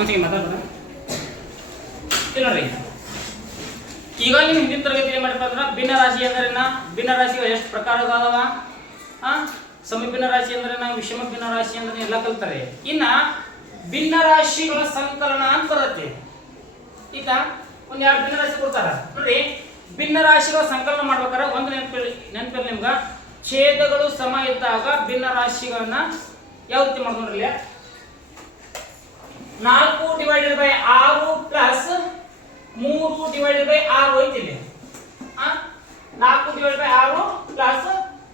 ಒಂದ್ಸಲ ಮಾತಾಡ್ತಾರೆ ಇಲ್ಲ ನೋಡ್ರಿ. ಈಗ ನಿಮ್ಮ ಹಿಂದಿನ ತರಗತಿ ಏನು ಮಾಡಿರ್ತಾರೆ ಅಂದ್ರೆ ಭಿನ್ನ ರಾಶಿ ಅಂದ್ರೇನ, ಭಿನ್ನ ರಾಶಿಗಳು ಎಷ್ಟು ಪ್ರಕಾರದಾದವ, ಸಮಭಿನ್ನ ರಾಶಿ ಅಂದ್ರೆ ವಿಷಮ ಭಿನ್ನ ರಾಶಿ ಅಂದ್ರೆ ಎಲ್ಲ ಕಲ್ತಾರೆ. ಇನ್ನ ಭಿನ್ನ ರಾಶಿಗಳ ಸಂಕಲನ ಅಂತ ಬರುತ್ತೆ. ಈಗ ಒಂದ್ ಎರಡು ಭಿನ್ನ ರಾಶಿ ಕೊಡ್ತಾರ ನೋಡ್ರಿ. ಭಿನ್ನ ರಾಶಿಗಳ ಸಂಕಲನ ಮಾಡ್ಬೇಕಾದ್ರೆ ಒಂದು ನೆನಪಿಲ್ಲ ನಿಮ್ಗ, ಛೇದಗಳು ಸಮ ಇದ್ದಾಗ ಭಿನ್ನ ರಾಶಿಗಳನ್ನ ಯಾವ ರೀತಿ ಮಾಡ್ಕೊಂಡ್ರಿ, 4/6 ಪ್ಲಸ್ 3/6 ಐತಿಲ್ಲ. 4/6 ಪ್ಲಸ್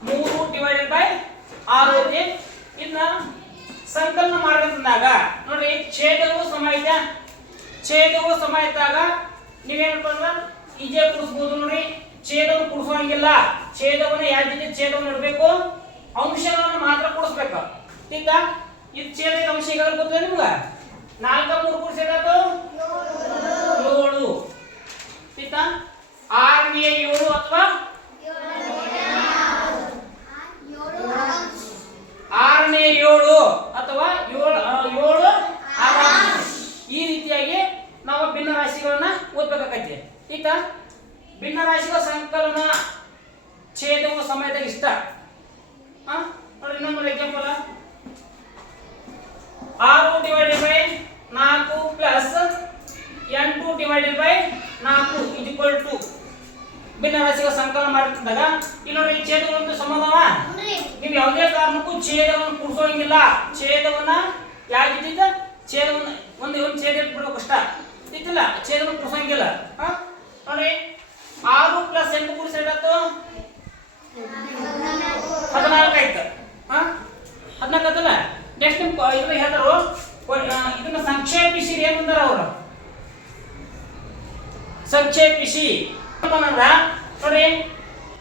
3/6 ಐತಿ. ಇನ್ನ ಸಂಕಲನ ಮಾಡಬೇಕಂದಾಗ ನೋಡ್ರಿ, ಛೇದಗಳು ಸಮ ಐತೆ. ಛೇದಗಳು ಸಮ ಇದ್ದಾಗ ನೀವೇನಪ್ಪ ಈಜೆ ಕೂಡಿಸ್ಬೋದು ನೋಡ್ರಿ. ಛೇದವನ್ನು ಕೂಡಿಸುವಂಗಿಲ್ಲ, ಛೇದವನ್ನು ಯಾವ ರೀತಿ ಛೇದವನ್ನು ಇಡಬೇಕು, ಅಂಶಗಳನ್ನು ಮಾತ್ರ ಕೂಡಿಸ್ಬೇಕು. ಈಗ ಇದು ಛೇದ ಅಂಶ ಈಗಾಗಲೇ ಗೊತ್ತಿದೆ ನಿಮ್ಗ. 4 3 ಕೂಡಿಸಿದಾತು 7. ಈಗ 6ನೇ 7 ಅಥವಾ 6ನೇ 7 ಅಥವಾ 7 ಈ ರೀತಿಯಾಗಿ ನಾವು ಭಿನ್ನ ರಾಶಿಗಳನ್ನ ಓದ್ಬೇಕಾಗತ್ತೆ. ಈಗ ಭಿನ್ನ ರಾಶಿಗಳ ಸಂಕಲನ ಛೇದವು ಸಮಯದಾಗ ಇಷ್ಟ. ನೋಡಿ ಇನ್ನೊಂದು ಎಕ್ಸಾಂಪಲ್, 6/4 ಪ್ಲಸ್ 8/4 ಈಕ್ವಲ್ ಟು ಭಿನ್ನ ರಾಶಿಗಳ ಸಂಕಲನ ಮಾಡಿದಾಗ ಇಲ್ಲಿ ನೋಡಿ, ಛೇದಗಳಂತೂ ಸಮಾನವ. ನೀವು ಯಾವುದೇ ಕಾರಣಕ್ಕೂ ಛೇದವನ್ನು ಕೂಡಿಸೋಂಗಿಲ್ಲ. ಛೇದವನ್ನ ಯಾಕಿದ್ದ ಛೇದವನ್ನ ಒಂದು ಛೇದ ಇಟ್ಬಿಡ್ಬೇಕು ಅಷ್ಟ, ಇತ್ತಿಲ್ಲ ಛೇದವನ್ನು ಕೂಡಿಸೋಂಗಿಲ್ಲ. ನೋಡಿ 6 ಪ್ಲಸ್ 8 ಕೂಡಿಸಿದಾತು 14 ಆಯ್ತು. 14 ಆಯ್ತಲ್ಲ. ನೆಕ್ಸ್ಟ್ ನಿಮ್ ಇದನ್ನ ಹೇಳ್ತಾರು, ಇದನ್ನ ಸಂಕ್ಷೇಪಿಸಿ ಏನಂದಾರ ಅವರು, ಸಂಕ್ಷೇಪಿಸಿ ಅಂದ್ರ ನೋಡ್ರಿ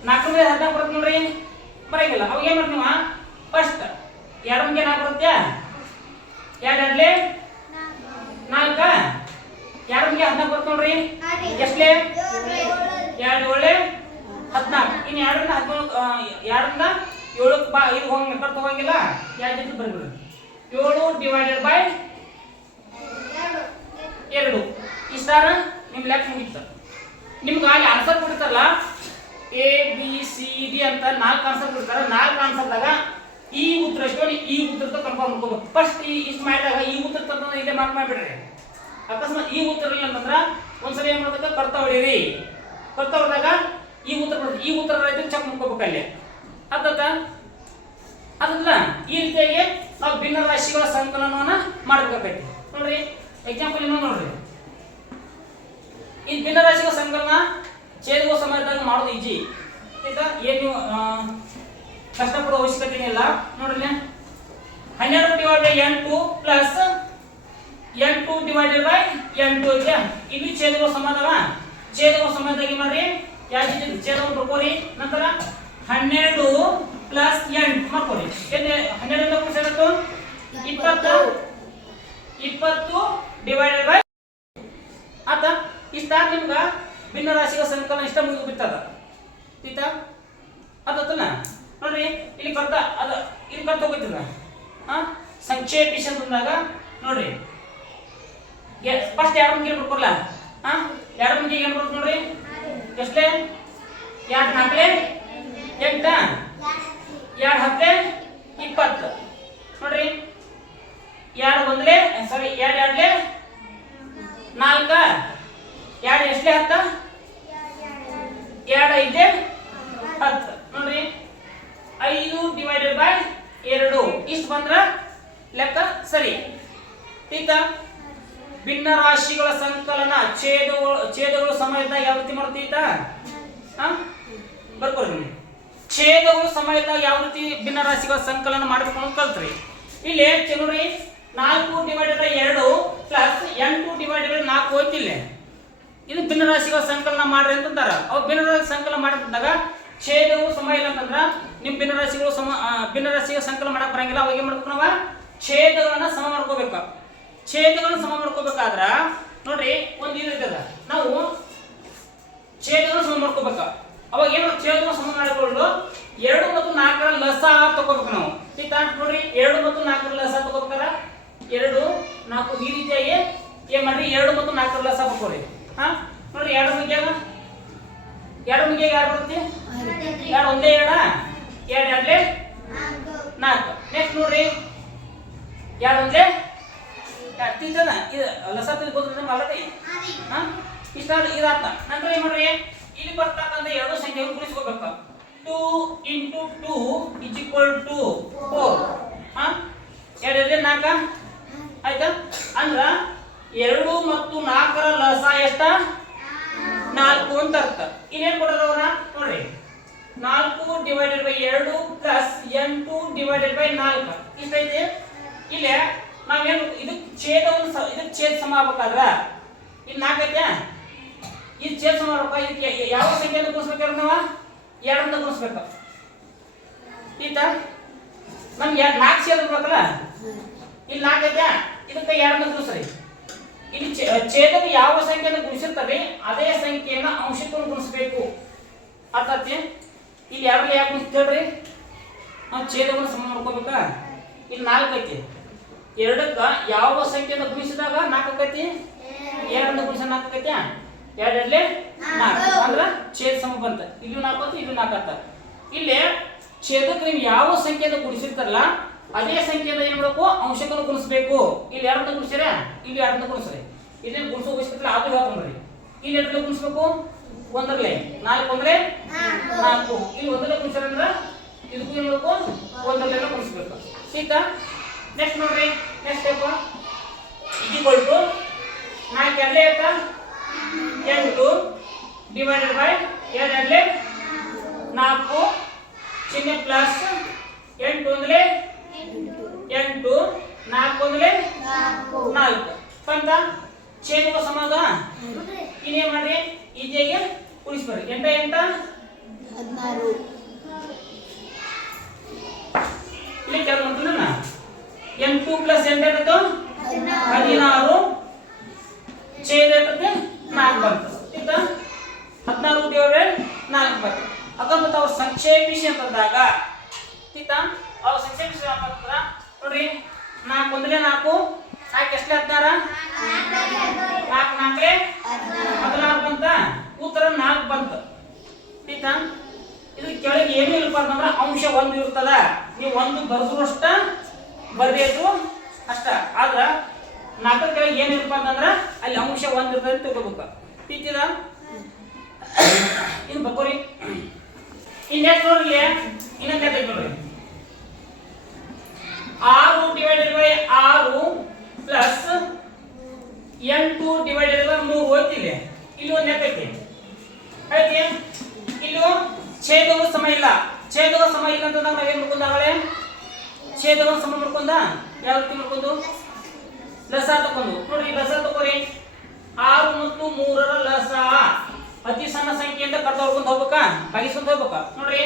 4 ಮೇಲೆ 14 ಬರುತ್ತೆ ನೋಡ್ರಿ, ಬರಂಗಿಲ್ಲ. ಅವಾಗ ಏನ್ ಮಾಡ್ತೀವಿ ನೀವು, ಫಸ್ಟ್ 2 ಗೆ 4 ಬರುತ್ತೆ, 2 2 4 2 ಗೆ 14 ಬರುತ್ತೆ ನೋಡ್ರಿ. ಎಷ್ಟಲೇ 2 7 14. ಇನ್ನು 2ರಿಂದ 2ರಿಂದ 7 ಬಾ, ಇದು ಹೋಗಿ ಮೆಥಡ್ ತಗೋಂಗಿಲ್ಲ, 2 ಜೊತೆ ಬರ್ಬಿಡು. 7/2 ಇಷ್ಟಾರ ನಿಮ್ ಲೆಕ್ಕ ಮುಗಿತು. ನಿಮ್ಗೆ ಅಲ್ಲಿ ಆನ್ಸರ್ ಕೊಡ್ತಾರಲ್ಲ ABCD ಅಂತ 4 ಆನ್ಸರ್ ಕೊಡ್ತಾರೆ. 4 ಆನ್ಸರ್ದಾಗ ಈ ಉತ್ತರ ಎಷ್ಟು, ಈ ಉತ್ತರದ ಕನ್ಫರ್ಮ್ ಮಾಡ್ಕೋಬೇಕು. ಫಸ್ಟ್ ಇಷ್ಟು ಮಾಡಿದಾಗ ಈ ಉತ್ತರ ತಂದ್ರೆ ಇಲ್ಲೇ ಮಾರ್ಕ್ ಮಾಡಿಬಿಡ್ರಿ. ಅಕಸ್ಮಾತ್ ಈ ಉತ್ತರ ಇಲ್ಲ ಅಂತಂದ್ರೆ ಒಂದ್ಸಲ ಏನ್ ಮಾಡ್ಬೇಕು, ಕರ್ತ ಹೊಡೀರಿ. ಕರ್ತ ಹೊಡೆದಾಗ ಈ ಉತ್ತರ ಬರ್ತದೆ, ಈ ಉತ್ತರ ಚೆಕ್ ಮಾಡ್ಕೋಬೇಕು ಅಲ್ಲಿ. ಅದಲ್ಲ ಈ ರೀತಿಯಾಗಿ ನಾವು ಭಿನ್ನ ರಾಶಿಗಳ ಸಂಕಲನವನ್ನ ಮಾಡಬೇಕಾಗೈತಿ. ನೋಡ್ರಿ ಎಕ್ಸಾಂಪಲ್ ಇನ್ನೊಂದು ನೋಡ್ರಿ, ಈ ಭಿನ್ನ ರಾಶಿಗಳ ಸಂಕಲನ ಛೇದಗಳ ಸಮಯದಾಗ ಮಾಡೋದು ಈಜಿ. ಈಗ ಏನು ಕಷ್ಟಪಡೋ ಅವಶ್ಯಕತೆ ಇಲ್ಲ. ನೋಡ್ರಿ 12/8 ಪ್ಲಸ್ 8/8 ಐತೆ. ಇದು ಛೇದಗಳ ಸಮಾನವ. ಛೇದಗಳ ಸಮಯದಾಗ ಮಾಡ್ರಿ, ಯಾವ ರೀತಿ ಛೇದವನ್ನು ಬರ್ಕೋರಿ. ನಂತರ 12 ಪ್ಲಸ್ 8 ಮಾಡ್ಕೊರಿ. 12 ಕೂಡಿಸಿದಾತು 20 ಡಿವೈಡೆಡ್ ಬೈ ಆತ. ಇಷ್ಟ ನಿಮ್ಗ ಭಿನ್ನ ರಾಶಿಗಳ ಸಂಕಲನ ಇಷ್ಟ ಮುಗಿದು ಬಿತ್ತದ. ಅದಲ್ಲ ನೋಡ್ರಿ, ಇಲ್ಲಿ ಕರ್ತ ಅದ ಇಲ್ಲಿ ಕರ್ತ ಹೋಗಿದ್ದ ಸಂಕ್ಷೇಪಿಸಿ ಅಂತಂದಾಗ ನೋಡ್ರಿ, ಫಸ್ಟ್ 2 ಮುಂದೆ ಬರ್ಕೊಲ್ಲ. 2 ಮುಂದೆ ಏನು ಬರುತ್ತೆ ನೋಡ್ರಿ, ಎಷ್ಟೇ 2 4 8 2 10 20 ನೋಡ್ರಿ. 2 1 ಸಾರಿ 2 2 4 2 ಎಷ್ಟೇ 10 2 5 10 ನೋಡ್ರಿ. 5/2 ಇಷ್ಟು ಬಂದ್ರ ಲೆಕ್ಕ ಸರಿ. ಈಗ ಭಿನ್ನ ರಾಶಿಗಳ ಸಂಕಲನ ಛೇದಗಳು ಸಮಯದ ಯಾವ ರೀತಿ ಮಾಡ್ತೀತ ಬರ್ಕೊಳ್ರಿ. ಛೇದಗಳು ಸಮಯದ ಯಾವ ರೀತಿ ಭಿನ್ನ ರಾಶಿಗಳ ಸಂಕಲನ ಮಾಡಬೇಕು ಅಂತ ಕಲ್ತ್ರಿ. ಇಲ್ಲಿ ನೋಡ್ರಿ 4/2 ಪ್ಲಸ್ 8/4 ಹೋಯ್ತಿಲ್ಲ. ಇದು ಭಿನ್ನ ರಾಶಿಗಳ ಸಂಕಲನ ಮಾಡ್ರಿ ಅಂತಂತಾರ. ಅವ್ರು ಭಿನ್ನ ರಾಶಿ ಸಂಕಲನ ಮಾಡಿದಾಗ ಛೇದವು ಸಮ ಇಲ್ಲ ಅಂತಂದ್ರ ನಿಮ್ ಭಿನ್ನ ರಾಶಿಗಳ ಸಂಕಲನ ಮಾಡಕ್ ಬರಂಗಿಲ್ಲ. ಅವಾಗ ಏನ್ ಮಾಡ್ಬೇಕು, ನಾವು ಛೇದಗಳನ್ನ ಸಮ ಮಾಡ್ಕೋಬೇಕು. ಛೇದಗಳನ್ನ ಸಮ ಮಾಡ್ಕೋಬೇಕಾದ್ರ ನೋಡ್ರಿ ಒಂದು ಇರ್ತದ, ನಾವು ಛೇದಗಳನ್ನ ಸಮ ಮಾಡ್ಕೋಬೇಕು. ಅವಾಗ ಏನು ಛೇದಗಳನ್ನ ಸಮ ಮಾಡಿಕೊಂಡು 2 ಮತ್ತು 4 ಲಸ ತಗೋಬೇಕು ನಾವು. ನೋಡ್ರಿ 2 ಮತ್ತು 4 ಲಸ ತಗೋಬೇಕಾರ 2 4 ಈ ರೀತಿಯಾಗಿ ಏನ್ ಮಾಡ್ರಿ 2 ಮತ್ತು 4 ಲಸ ಬರ್ಕೋರಿ. ಹಾ ನೋಡ್ರಿ 2 ಮುಗಿಯಾಗ ಯಾರು ಬರುತ್ತೆ 2 ಒಂದೇ 2 ಎರಡೇ 4. ನೆಕ್ಸ್ಟ್ ನೋಡ್ರಿ 2 ಒಂದೇ ತಿಂತದ ಇದು ಲಸ ತಿಳ್ಕೋದ್ರೆ ಆಲ್ರೆಡಿ. ಹಾ ಇಷ್ಟ ಇದಾತ. ನಂತರ ಏನ್ ಮಾಡ್ರಿ ಇಲ್ಲಿ ಬರ್ತಕ್ಕಂಥ ಎರಡು ಸಂಖ್ಯೆಗಳನ್ನು ಗುಣಿಸ್ಕೋಬೇಕು. 2 × 2 = 4. ಹಾ 2 4 ಆಯ್ತಾ. ಅಂದ್ರ 2 ಮತ್ತು 4 ರ ಲಸ ಎಷ್ಟ 4 ಅಂತ ಅರ್ಥ. ಇನ್ನೇನ್ ಕೊಡೋದು ಅವರ ನೋಡ್ರಿ 4 / 2 + 8 / 4 ಇಷ್ಟ ಐತಿ. ಇಲ್ಲಿ ನಾವೇನು ಇದಕ್ಕೆ ಛೇದ ಸಮ ಆಗ್ಬೇಕಾದ್ರ ಇಲ್ಲಿ 4 ಐತೆ. ಇದು ಛೇದ ಸಮ ಆಗ್ಬೇಕು. ಇದಕ್ಕೆ ಯಾವ ಸಂಖ್ಯೆಯನ್ನು ಗುಣಿಸ್ಬೇಕಾದ್ರೆ ನಾವು 2 ಅಂತ ಗುಣಿಸ್ಬೇಕು. ಈತಾ ನಮ್ಗೆ 4 ಛೇದ ಬರ್ಬೇಕಲ್ಲ. ಇಲ್ಲಿ 4 ಐತೆ, ಇದಕ್ಕೆ 2 ಅಂತ ಗುಣಿಸ್ರಿ. ಇಲ್ಲಿ ಛೇದಕ ಯಾವ ಸಂಖ್ಯೆಯನ್ನು ಗುಣಿಸಿರ್ತಾರೆ ಅದೇ ಸಂಖ್ಯೆಯನ್ನ ಅಂಶಕ್ಕೆ ಗುಣಿಸಬೇಕು. ಅರ್ಥಾತ್ ಇಲ್ಲಿ 2 ಯಾಕೆ ಗುಣಿಸ್ತೀವಿ ನಾವು ಛೇದವನ್ನು ಸಮ ಮಾಡ್ಕೋಬೇಕಾ. ಇಲ್ಲಿ 4 ಐತಿ, 2ಕ್ಕ ಯಾವ ಸಂಖ್ಯೆಯನ್ನು ಗುಣಿಸಿದಾಗ 4 ಆಕೈತಿ, 2 ಗುಣಿಸಿದ 4 ಆಕೈತಿ. 2 4 ಅಂದ್ರ ಛೇದ ಸಮ ಬಂತ. ಇಲ್ಲಿ 4 ಆತು, ಇಲ್ಲಿ 4 ಆತ. ಇಲ್ಲಿ ಛೇದಕ್ಕೆ ನೀವು ಯಾವ ಸಂಖ್ಯೆಯನ್ನು ಗುಣಿಸಿರ್ತಾರಲ್ಲ ಅದೇ ಸಂಖ್ಯೆಯನ್ನು ಏನ್ ಮಾಡಬೇಕು ಅಂಶಕ್ಕೆ ಗುಣಿಸಬೇಕು. ಇಲ್ಲಿ 2 ಗುಣಿಸಿರ, ಇಲ್ಲಿ 2 ಗುಣಿಸ್ರಿ. ಇಲ್ಲಿ ಗುಣಿಸೋ ಗುಣಿಸ್ತಿರಲ್ಲ ಅದು ಹೇಳ್ಕೊಂಡ್ರಿ. ಇಲ್ಲಿ 2 ಗುಣಿಸ್ಬೇಕು 1ರಲ್ಲಿ, 4 1 4. ಇಲ್ಲಿ 1ರಲ್ಲಿ ಗುಣಿಸಿರ ಅಂದ್ರ ಇದಕ್ಕೂ ಏನ್ ಮಾಡಬೇಕು 1ರಲ್ಲಿ ಗುಣಿಸ್ಬೇಕು. ठीक नेक्स्ट नोड्री नेक्स्ट स्टेप इक्वल टू 4 ಎರಡಲೇ ಆಯ್ತಾ 8 ಡಿವೈಡೆಡ್ ಬೈ 2 ಎರಡಲೇ 4 ಚಿಹ್ನೆ ಪ್ಲಸ್ 8 ಒಂದಲೇ 8 4 ಒಂದಲೇ 4 ಬಂತ ಛೇದಕ ಸಮಾಗ ಇನ್ನೇ ಮಾಡ್ರಿ ಈಜೆಗೆ ಉಳಿಸ್ಬರಿ 8 8 16 ಇಲ್ಲಿ ಕೆಲವು ಮಾಡ್ತೀನಾ 8 ಪ್ಲಸ್ 8 ಎಷ್ಟು 16 ಛೇದ ಎಷ್ಟು 4 ಬಂತು ಆಯ್ತಾ 16 ಡಿವೈಡೆಡ್ 4 ಬಂತು ಅಕಸ್ಮಾತ್ ಅವರು ಸಂಕ್ಷೇಪಿಸಿ ಅಂತಂದಾಗ ಆಯ್ತಾ ಅವರು ಸಂಕ್ಷೇಪಿಸಿ ಅಂತಂದ್ರೆ ನೋಡ್ರಿ 4 ಒಂದಲೇ 4 4 ಎಷ್ಟು 16 4 4 16 ಬಂತ ಉತ್ತರ 4 ಬಂತು ಆಯ್ತಾ ಇದು ಕೆಳಗೆ ಏನು ಇಲ್ಲಪ್ಪ ಅಂತಂದ್ರೆ ಅಂಶ 1 ಇರ್ತದ ನೀವು 1 ಬರೆದ್ರು ಅಷ್ಟ ಬರಬೇಕು ಅಷ್ಟ ಆದ್ರೆ 4 ಕೆಳಗೆ ಏನು ಇಲ್ಲಪ್ಪ ಅಂತಂದ್ರೆ ಅಲ್ಲಿ ಅಂಶ 1 ಇರ್ತದೆ ಅಂತ ತಿಳ್ಕೊಬೇಕು ಟೀಚರ ಇನ್ನು ಬಕೋರಿ ಇನ್ನೆಷ್ಟು ನೋಡ್ರಿ ಇನ್ನೊಂದು ಐತೆ ನೋಡ್ರಿ 6 divided by 6 plus 8 divided by 3 ಹೋಯ್ತಿಲ್ಲ ಇಲ್ಲಿ ಒಂದು ಐತೆ ಐತೆ ಇಲ್ಲಿ ಛೇದವು ಸಮ ಇಲ್ಲ ಛೇದವು ಸಮ ಇಲ್ಲ ಅಂತಂದಾಗ ನಾವೇನು ಮಾಡ್ಕೊಂಡಾಗಲೇ ಛೇದವು ಸಮ ಮಾಡ್ಕೊಂಡ ಯಾವ ರೀತಿ ಮಾಡ್ಕೊಂಡು ಲಸ ತಕೊಂಡು ನೋಡ್ರಿ ಲಸ ತಗೋರಿ 6 ಮತ್ತು 3 ರ ಲಸ ಅತಿ ಸಣ್ಣ ಸಂಖ್ಯೆಯಿಂದ ಕಡ್ದು ಹೊಡ್ಕೊಂಡು ಹೋಗ್ಬೇಕಾ ಭಾಗಿಸ್ಕೊಂಡು ಹೋಗ್ಬೇಕಾ ನೋಡ್ರಿ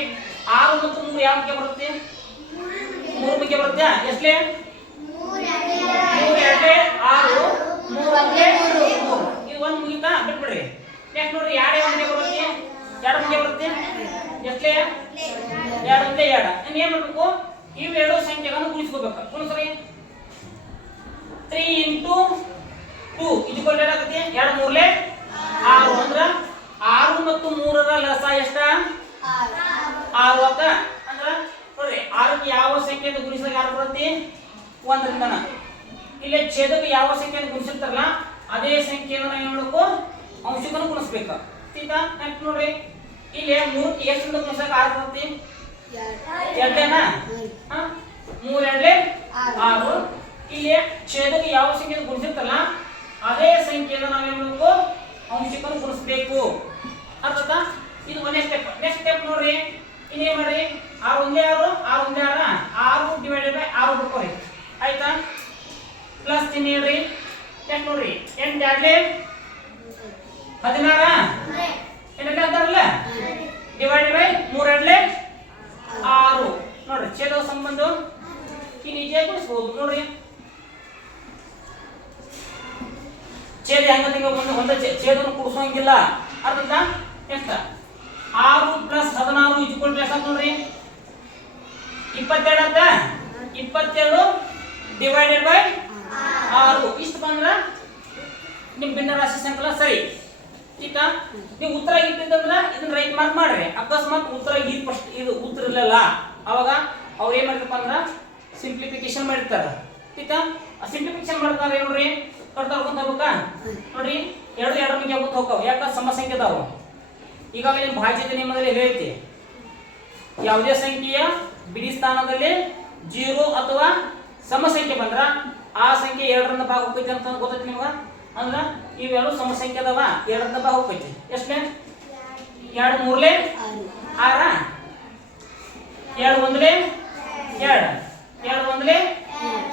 6 ಮತ್ತು 3 ಯಾವ ಸಂಖ್ಯೆ ಬರುತ್ತೆ 3 ಸಂಖ್ಯೆ ಬರುತ್ತೆ ಎಷ್ಟೇ 3 2 6 3 1 3 ಇದು ಒಂದು ಮುಗಿತಾ ಬಿಟ್ಬಿಡ್ರಿ ನೆಕ್ಸ್ಟ್ ನೋಡ್ರಿ ಯಾರೇ ಒಂದೇ ಬರುತ್ತೆ 2 ಸಂಖ್ಯೆ ಬರುತ್ತೆ ಎಷ್ಟೇ 2 ಒಂದೇ 2 ಇನ್ನು ಏನು ಮಾಡಬೇಕು ಇವೆರಡು ಸಂಖ್ಯೆಗಳನ್ನು ಗುಣಿಸ್ಕೋಬೇಕು ಗುಣಿಸ್ರಿ 3 × 2 ಇದುಕೊಂಡು ಏನಾಗುತ್ತೆ 2 3 6 ಅಂದ್ರೆ 6 ಮತ್ತು 3 ರ ಲಸ ಎಷ್ಟ 6 ಆತ ಅಂದ್ರೆ ನೋಡ್ರಿ 6 ಕ್ಕೆ ಯಾವ ಸಂಖ್ಯೆಯನ್ನು ಗುಣಿಸಿದಾಗ ಯಾರು ಬರುತ್ತೆ 1 ರಿಂದನ ಇಲ್ಲಿ ಛೇದಕ್ಕೆ ಯಾವ ಸಂಖ್ಯೆಯನ್ನು ಗುಣಿಸಿರ್ತಾರಲ್ಲ ಅದೇ ಸಂಖ್ಯೆಯನ್ನು ನಾವು ಏನು ಮಾಡಬೇಕು ಅಂಶವನ್ನು ಗುಣಿಸಬೇಕು ಆಯ್ತಾ ನೆಕ್ಸ್ಟ್ ನೋಡ್ರಿ ಇಲ್ಲಿ 3 ಕ್ಕೆ ಎಷ್ಟರಿಂದ ಗುಣಿಸಿದಾಗ 6 ಬರುತ್ತೆ 2 ಹಾ 3 2 6 ಇಲ್ಲಿ ಛೇದಕ್ಕೆ ಯಾವ ಸಂಖ್ಯೆಯನ್ನು ಗುಣಿಸಿರ್ತಾರಲ್ಲ ಅದೇ ಸಂಖ್ಯೆಯನ್ನು ನಾವು ಏನು ಮಾಡಬೇಕು ಅಂಶವನ್ನು ಗುಣಿಸಬೇಕು ಅರ್ಥಾತ ಇದು ಒಂದೇ ಸ್ಟೆಪ್ ನೆಕ್ಸ್ಟ್ ಸ್ಟೆಪ್ ನೋಡ್ರಿ ಇನ್ನೇ ಮಾಡ್ರಿ 6 ಒಂದೇ 6 6 ಒಂದೇ 6 6 ಡಿವೈಡೆಡ್ ಬೈ 6 ಬರ್ಕೋರಿ ಆಯ್ತಾ ಪ್ಲಸ್ ಚಿಹ್ನೆ ಹೇಳ್ರಿ ನೆಕ್ಸ್ಟ್ ನೋಡ್ರಿ 8 2 16 8 ಅಂತಾರಲ್ಲ ಡಿವೈಡೆಡ್ ಬೈ 3 2 6 ನೋಡ್ರಿ ಛೇದದ ಸಂಬಂಧ ಈ ನಿಜ ಗುಣಿಸಬಹುದು ನೋಡ್ರಿ ಛೇದ ಹೆಂಗ ತಿಂಗ ಒಂದು ಛೇದವನ್ನು ಕೂಡಿಸೋಂಗಿಲ್ಲ ಅರ್ಥ ಎಷ್ಟು 6 ಪ್ಲಸ್ 16 ಇಕ್ವಲ್ ಟು ಎಷ್ಟು ನೋಡ್ರಿ 22 ಅಂತ 22 ಡಿವೈಡೆಡ್ ಬೈ 6 ಇಷ್ಟು ಬಂದ್ರ ನಿಮ್ಮ ಭಿನ್ನ ರಾಶಿ ಸಂಕಲನ ಸರಿ. ಈಗ ನೀವು ಉತ್ತರ ಇಟ್ಟಿದ್ದಂದ್ರ ಇದನ್ನ ರೈಟ್ ಮಾರ್ಕ್ ಮಾಡ್ರಿ. ಅಕಸ್ಮಾತ್ ಉತ್ತರ ಇದು ಉತ್ತರ ಇರಲಿಲ್ಲ ಅವಾಗ ಅವ್ರು ಏನ್ ಮಾಡಿರಪ್ಪ ಅಂದ್ರ ಸಿಂಪ್ಲಿಫಿಕೇಶನ್ ಮಾಡಿರ್ತಾರ. ಈಗ ಸಿಂಪ್ಲಿಫಿಕೇಶನ್ ಮಾಡ್ತಾರೆ ನೋಡ್ರಿ, ಕಟ್ತಾರ್ಕೊಂತ ಹೋಗ್ಬೇಕಾ ನೋಡ್ರಿ, ಎರಡು ಮಿಗಿ ಆಗುತ್ತ ಹೋಗ್ತಾವ. ಯಾಕ ಸಮ ಸಂಖ್ಯೆ ಅದಾವ. ಈಗಾಗಲೇ ಭಾಜ್ಯದ ನಿಯಮದಲ್ಲಿ ಹೇಳ್ತಿ, ಯಾವುದೇ ಸಂಖ್ಯೆಯ ಬಿಡಿ ಸ್ಥಾನದಲ್ಲಿ 0 ಅಥವಾ ಸಮ ಸಂಖ್ಯೆ ಬಂದ್ರ ಆ ಸಂಖ್ಯೆ 2ರಿಂದ ಭಾಗ ಹೋಗ್ತೈತಿ ಅಂತ ಗೊತ್ತೈತಿ ನಿಮ್ಗ. ಅಂದ್ರ ಇವೆರಡು ಸಮ ಸಂಖ್ಯೆ ಅದಾವ, 2ರಿಂದ ಭಾಗ ಹೋಗ್ತೈತಿ. ಎಷ್ಟನೇ 2 3 6 2 1 2 2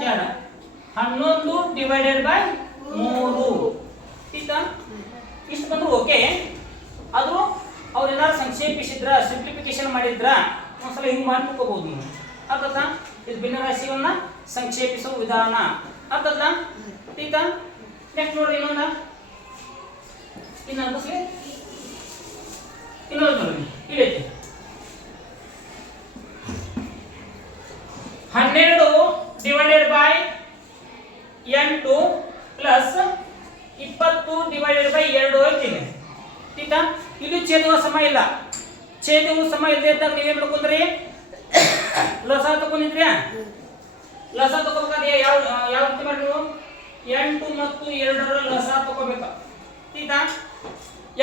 1 2 11 ಡಿವೈಡೆಡ್ ಬೈ 3 ಆಯ್ತಾ. ಇಷ್ಟು ಬಂದ್ರು ಓಕೆ. ಆದ್ರೂ ಅವ್ರು ಏನಾದ್ರು ಸಂಕ್ಷೇಪಿಸಿದ್ರ ಸಿಂಪ್ಲಿಫಿಕೇಶನ್ ಮಾಡಿದ್ರ ಒಂದ್ಸಲ ಹಿಂಗ್ ಮಾಡ್ಕೋಬಹುದು ನೀವು. ಅರ್ಥದ ಇದು ಭಿನ್ನ ರಾಶಿಗಳನ್ನ ಸಂಕ್ಷೇಪಿಸುವ ವಿಧಾನ. ಅರ್ಥದ ಆಯ್ತಾ. ನೆಕ್ಸ್ಟ್ ನೋಡ್ರಿ ಇನ್ನೊಂದು ನೋಡ್ರಿ ಇಲ್ಲೈತಿ 12 divided by 8 plus 20 divided by 2 ಐತಿದೆ. ಆಯ್ತಾ. ಇಲ್ಲಿ ಛೇದವ ಸಮ ಇಲ್ಲ. ಛೇದವು ಸಮ ಇಲ್ಲದೆ ಇದ್ದಾಗ ನೀವೇನ್ ಮಾಡ್ಕೊಂಡ್ರಿ, ಲಸ ತಗೊಂಡಿದ್ರಿ. ಲಸ ತಗೋಬೇಕಾದ್ರೆ ಯಾವ ರೀತಿ ಮಾಡಿ ನೀವು 8 ಮತ್ತು 2ರ ಲಸ ತಗೋಬೇಕು. ಆಯ್ತಾ.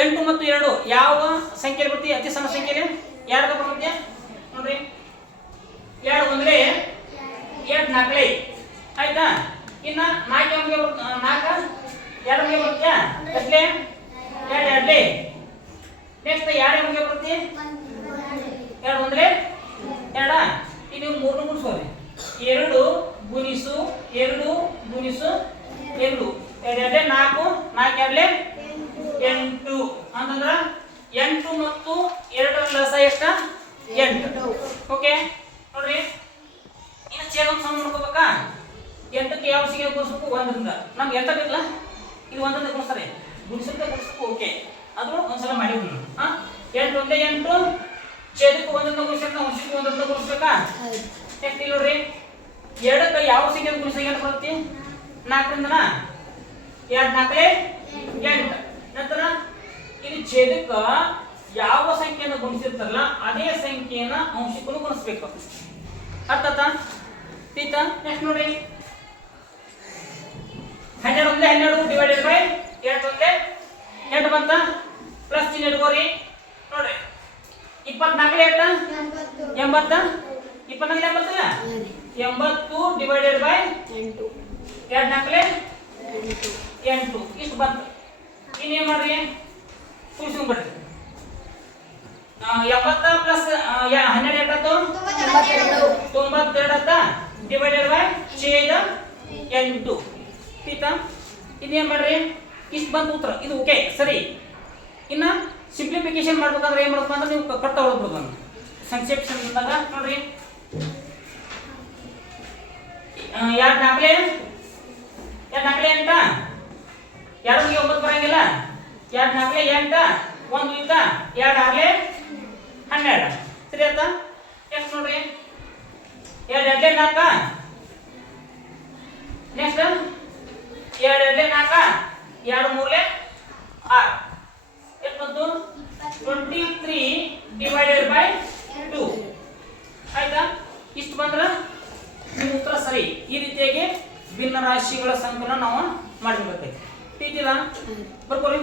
8 ಮತ್ತು 2 ಯಾವ ಸಂಖ್ಯೆ ಬರ್ತೀವಿ, ಅತಿ ಸಣ್ಣ ಸಂಖ್ಯೆನೆ 2 ಬರುತ್ತೆ ನೋಡ್ರಿ. 2 1 2 4 ಆಯ್ತಾ. ಇನ್ನ 4 2 ಬರುತ್ತೆ ಎಷ್ಟೇ 2 ನೆಕ್ಸ್ಟ್ 2 ಬರುತ್ತೆ 2 1 2 ಇದು 3 ಗುಣಿಸೋರಿ 2 ಗುಣಿಸು 2 ಗುಣಿಸು 2 2 4 4 2 8 ಅಂತಂದ್ರ 8 ಮತ್ತು 2ರ ಲಸ ಎಷ್ಟ 8. ಓಕೆ ನೋಡ್ರಿ. ಇನ್ನು ಛೇದ ಸಮ ಮಾಡ್ಕೋಬೇಕಾ. 8ಕ್ಕೆ ಯಾವ ಸಂಖ್ಯೆ ಗುಣಿಸ್ಬೇಕು 1ರಿಂದ. ನಮ್ಗೆ 8 ಬೇಕಲ್ಲ, ಇದು 1ರಿಂದ ಗುಣಿಸ್ತಾರೆ, ಗುಣಿಸ್ಬೇಕು ಓಕೆ. ಆದ್ರೂ ಒಂದ್ಸಲ ಮಾಡಿ 8 1 8 ಛೇದಕ್ಕೆ 1ರಿಂದ ಗುಣಿಸ್ಬೇಕು, ಅಂಶಕ್ಕೆ 1ರಿಂದ ಗುಣಿಸ್ಬೇಕಾ. ನೆಕ್ಸ್ಟ್ ಇಲ್ಲಿ ನೋಡ್ರಿ 2ಕ್ಕೆ ಯಾವ ಸಂಖ್ಯೆ ಗುಣಿಸಿದಾಗ ಏನು ಬರುತ್ತೆ 4ರಿಂದ 2 4 8. ನಂತರ ಇಲ್ಲಿ ಛೇದಕ್ಕ ಯಾವ ಸಂಖ್ಯೆಯನ್ನು ಗುಣಿಸಿರ್ತಾರಲ್ಲ ಅದೇ ಸಂಖ್ಯೆಯನ್ನ ಅಂಶಕ್ಕೂ ಗುಣಿಸ್ಬೇಕು. ಅರ್ಥ ಆಯ್ತಾ. ನೆಕ್ಸ್ಟ್ ನೋಡ್ರಿ 12 1 12 ಡಿವೈಡೆಡ್ ಬೈ 8 1 8 ಬಂತ ಪ್ಲಸ್ ಚಿಹ್ನೆ ಇಟ್ಕೋರಿ ನೋಡ್ರಿ. 24 80 24 80 80 ಡಿವೈಡೆಡ್ ಬೈ 8 2 4 8 ಇಷ್ಟು ಬಂತು. ಇನ್ನೇನ್ ಮಾಡ್ರಿ ಕೂಡಿಸ್ಕೊಂಡ್ಬಿಡ್ರಿ. 70 ಪ್ಲಸ್ 12 ಎಷ್ಟಾಯ್ತು 92 ಆಯ್ತಾ. ಡಿವೈಡೆಡ್ ಬೈ ಛೇದ 8 ಆಯ್ತಾ. ಇನ್ನೇನ್ ಮಾಡ್ರಿ ಇಷ್ಟು ಬಂತು ಉತ್ತರ. ಇದು ಓಕೆ ಸರಿ. ಇನ್ನ ಸಿಂಪ್ಲಿಫಿಕೇಶನ್ ಮಾಡ್ಬೇಕಂದ್ರೆ ಏನ್ ಮಾಡ್ಬೇಕು ಅಂದ್ರೆ ನೀವು ಕಟ್ತಾ ಹೋಗ್ಬೋದು. ಸಂಕ್ಷೇಪಿಸನ್ ಬಂದಾಗ ನೋಡ್ರಿ 2 4 8 2 9 ಬರಂಗಿಲ್ಲ. 2 4 8 1 ಇದ್ದ 2 6 12 ಸರಿ ಆಯ್ತಾ. ನೆಕ್ಸ್ಟ್ ನೋಡ್ರಿ 2 2 4 ನೆಕ್ಸ್ಟ್ 2 2 4 2 3 6 ಎಷ್ಟು ಬಂತು 23 ಡಿವೈಡೆಡ್ ಬೈ 2 ಆಯ್ತಾ. ಇಷ್ಟು ಬಂದ್ರ ನಿಮ್ಮ ಉತ್ತರ ಸರಿ. ಈ ರೀತಿಯಾಗಿ ಭಿನ್ನ ರಾಶಿಗಳ ಸಂಕಲನ ನಾವು ಮಾಡಬೇಕಾಗ್ತೈತಿ. ಬರ್ಕೋರಿ.